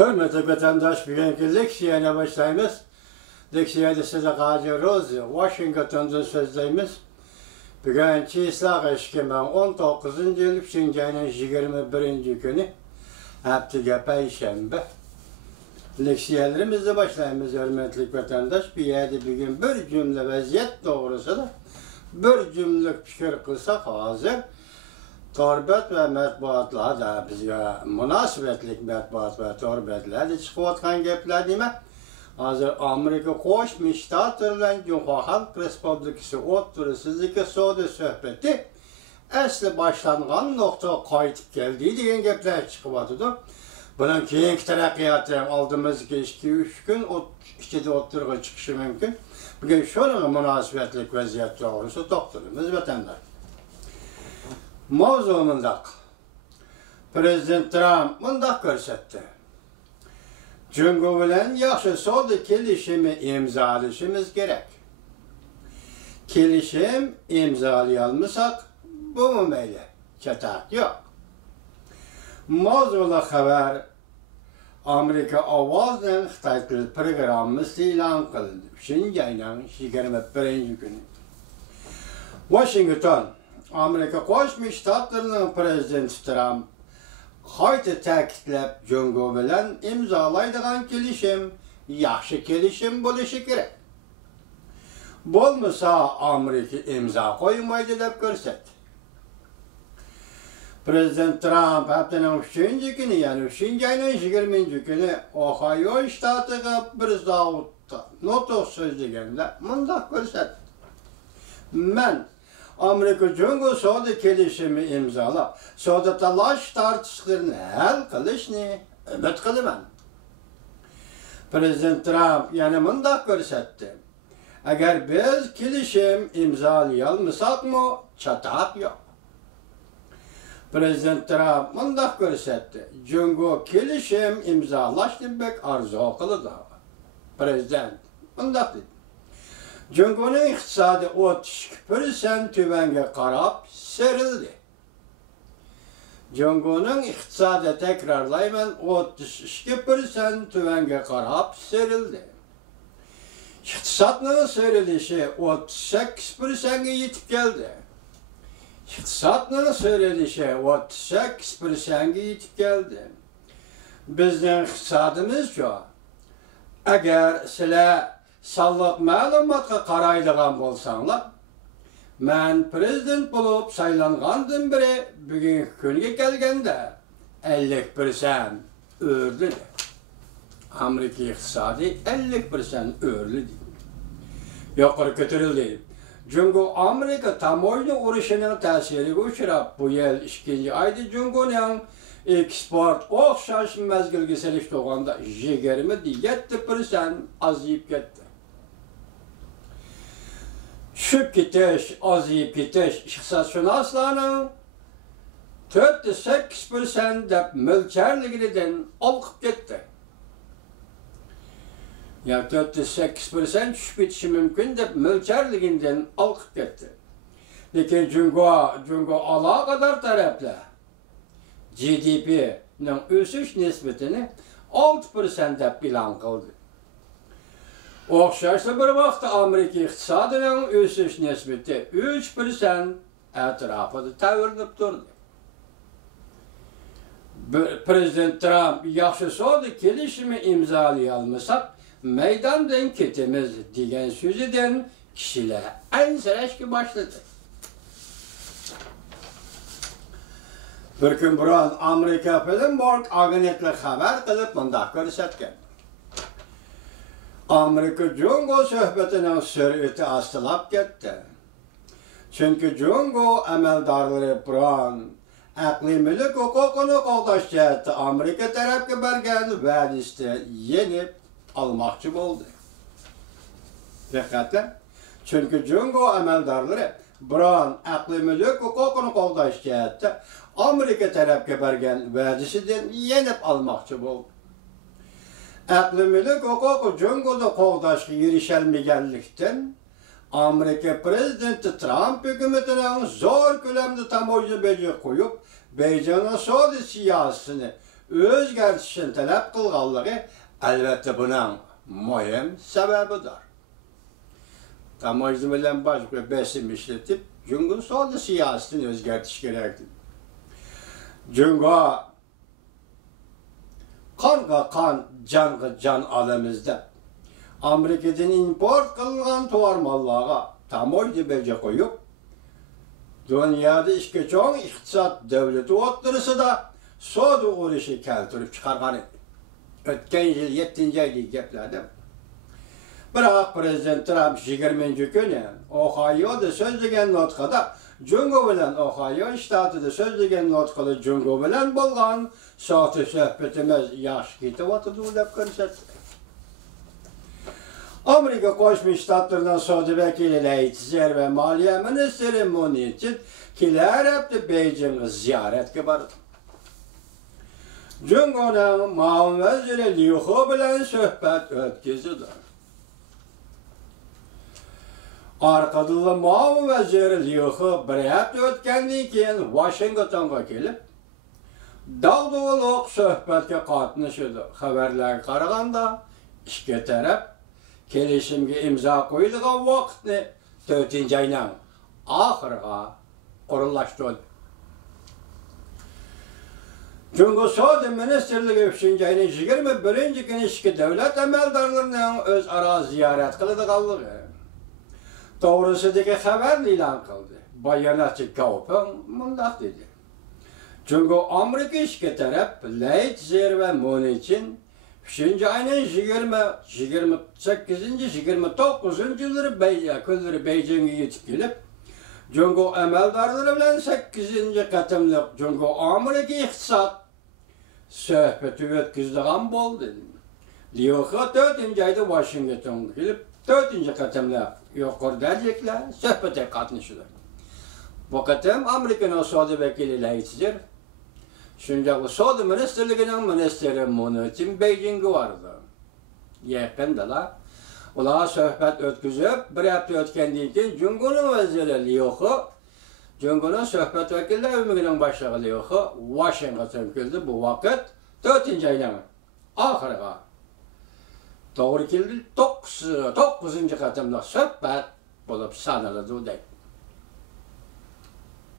Hürmetli vatandaş, bugünkü leksiyona başlayımız. Leksiyada size Gazi Rozi, Washington'dan sözleyimiz. Bugün Çislak eşkimen 19. yıl 3. ayının 21. günü. Haftaga Perşembe. Leksiyalarımızda başlayımız hürmetli vatandaş. Bir yerde bugün bir cümle vaziyet doğrusu da bir cümle fikir kılsak hazır. Torbet ve matbuatlar da bizge münasibetlik matbuat ve torbetler de çıkıvatkan gepler demek. Hazır Amerika Qo'shma Shtatlar Cumhuriyet Halk Respublikasi o'ttirisizligi so'da suhbati asli boshlangan nuqtaga qaytib keldi degan gaplar chiqyapti. Bundan keyingi taraqqiyoti oldimizga 2-3 kun ichida o'ttirg'i chiqishi mumkin. Bugun shunga munosabatlik vaziyat to'g'risida to'xtalamiz vatandosh. Mavzu mundaq. Prezident Trump mundaq ko'rsatdi. Jungo bilan yaxshi savdo kelishimi imzolashimiz kerak. Kelishim imzolayolmasak, bu mayli, chatak yo'q. Mavzuli xabar Amerika ovozdan Xitoy tili programmasi e'lon qilindi. 3-ayning 21-kuni. Washington, Amerika Qo'shma Shtatlarining prezidenti Trump qayta ta'kidlab, Jungo bilan imzolaydigan kelishim yaxshi kelishim bo'lishi kerak. Bo'lmasa Amerika imzo qo'ymaydi deb ko'rsatdi. Prezident Trump haftaning 3-kuni, ya'ni 3-ayning 20-kuni Ohio shtatiga bir zavodda nutq so'zlaganda mundaq ko'rsatdi. Men Amerika Jungo savdo kelishimi imzolab, savdo talash tortishlarini hal qilishni umid qilaman. Prezident Trump yana mundaq ko'rsatdi. Agar biz kelishim imzolayolmasakmi, chatak yo'q. Prezident Trump mundaq ko'rsatdi. Jungo kelishim imzolashni bek arzu qiladi. Prezident mundaq dedi. Jungoning iqtisodi 32% tuvanga qarab serildi. Jungoning iqtisodi, takrorlayman, 32% tuvanga qarab serildi. Iqtisodning serilishi 38%ga yetib keldi. Iqtisodning serilishi 38%ga yetib keldi. Bizning iqtisodimizcha agar sizlar sonliq ma'lumotga qaraydigan bo'lsanglar, men prezident bo'lib saylangandan beri bugungi kunga kelganda 50% o'rdi. Amerika iqtisodi 50% o'rdi. Yuqori ko'tarildi. Jungo Amerika tamoyil urushining ta'siriga uchrab, bu yil 2-oyda Jungoning eksport o'xshash mezgilga solishtirganda 27% aziyib ketdi. Tushib ketish, aziyib ketish iqtisodshunoslarning 48% deb mo'ljalligidan olqib ketdi. Ya 48% tushib ketishi mumkin deb mo'ljalligidan olqib ketdi. Lekin Jungo aloqador taraflar GDP'nin o'sish nisbatini 6% deb e'lon qildi. O'xshashli bir vaqtda Amerika iqtisodining o'sish nisbati 3% atrofida tavrinib turdi. Prezident Trump yaxshi savdo kelishimi imzolay olmasak, maydondan ketamiz degan so'zidan kishilar ansirashga boshladi. Bir kun burun Amerika Bloomberg agentlik xabar qilib mundaq ko'rsatgan. Amerika Jungo suhbatining sur'ati astilab ketdi. Chunki Jungo amaldorlari burun aqliy mulk huquqini qo'llash jihatda Amerika tarafga bergan va'dasini yenib olmoqchi bo'ldi. Diqqatlar. Chunki Jungo amaldorlari burun aqliy mulk huquqini qo'llash jihatda Amerika tarafga bergan va'dasidan yenib olmoqchi bo'ldi. Aqliy mulk huquqi Jungoda qo'llashga erisholmaganlikdan Amerika prezidenti Trump hukumatining zo'r ko'lamda tamoyil belgi qo'yib, Beijingning savdo siyosatini özgertişini talep kılganlığı elbette bunun mühim sebebidir. Tamacı bilen başka besim işletip Cungun solda siyasetin özgertiş gerekti. Cunga kanka kan, canga can alemizde. Amerika'dan import kılgan tuvar mallara tamacı bece koyup dünyada işke çoğun iktisat devleti ottırısı da soğudu uğraşı keltirip çıkargan edi. Ötken yıl 7. ayda geplerdim. Bırak Prezident Trump 20. günü Ohio'da sözlügen notkada Cungo bilen Ohio ştatıda sözlügen notkada Cungo bilen bolgan saati söhbetimiz yaş gitip atıdı dep görsettik. Amerika Koşmuş Ştatlarından Saudi Vekili Leitzer ve Maliye Ministeri bunun için kiler hep de Beijing'e ziyaret vardı. Cungo'nun Mağun Veziri Liuhu bilen söhbet ötküzüdür. Arkadılı Mağun Veziri Liuhu bir hafta ötkendiği keyin Washington'a gelip dağdığılık söhbetke katmışıdı. Haberler karaganda işke taraf kelişimge imza koyduğu vaktini 4. ayının ahırga kurullaştırdı. Çünkü Saudi Ministerliği 3. ayının 21. günü işki devlet emeldarlarının öz ara ziyaret kılıdığı. Doğrusudaki haber ilan kıldı. Bayanatçı Kaup'un mundak dedi. Çünkü Amerika işki taraf Leitzer ve bunun için 3. ayının 28. 29. yılları Beijing'e yetip gelip çünkü emeldarları bilen 8. katımlık çünkü Amerika iktisat söhbeti ötküzdüğün bol dedim. Liuhu 4. ayda Washington'a gelip 4. katımlık yukarı dercekler söhbete katmışlar. Bu katım Amerika'nın Saudi vekili Leitzer şimdi Saudi Ministerliğinin ministeri bunun için Beijing'e vardı. Yakında la. Ola söhbet ötküzüp bir hafta ötkendiği için Cungun'un veziri Liuhu, Cungun'un söhbet vekilleri ümümünün başlığı Liuhu, Washington'a geldi bu vakit 4. ayının ahırga. Doğru geldi 9. katımda söhbet bulup sanıldı.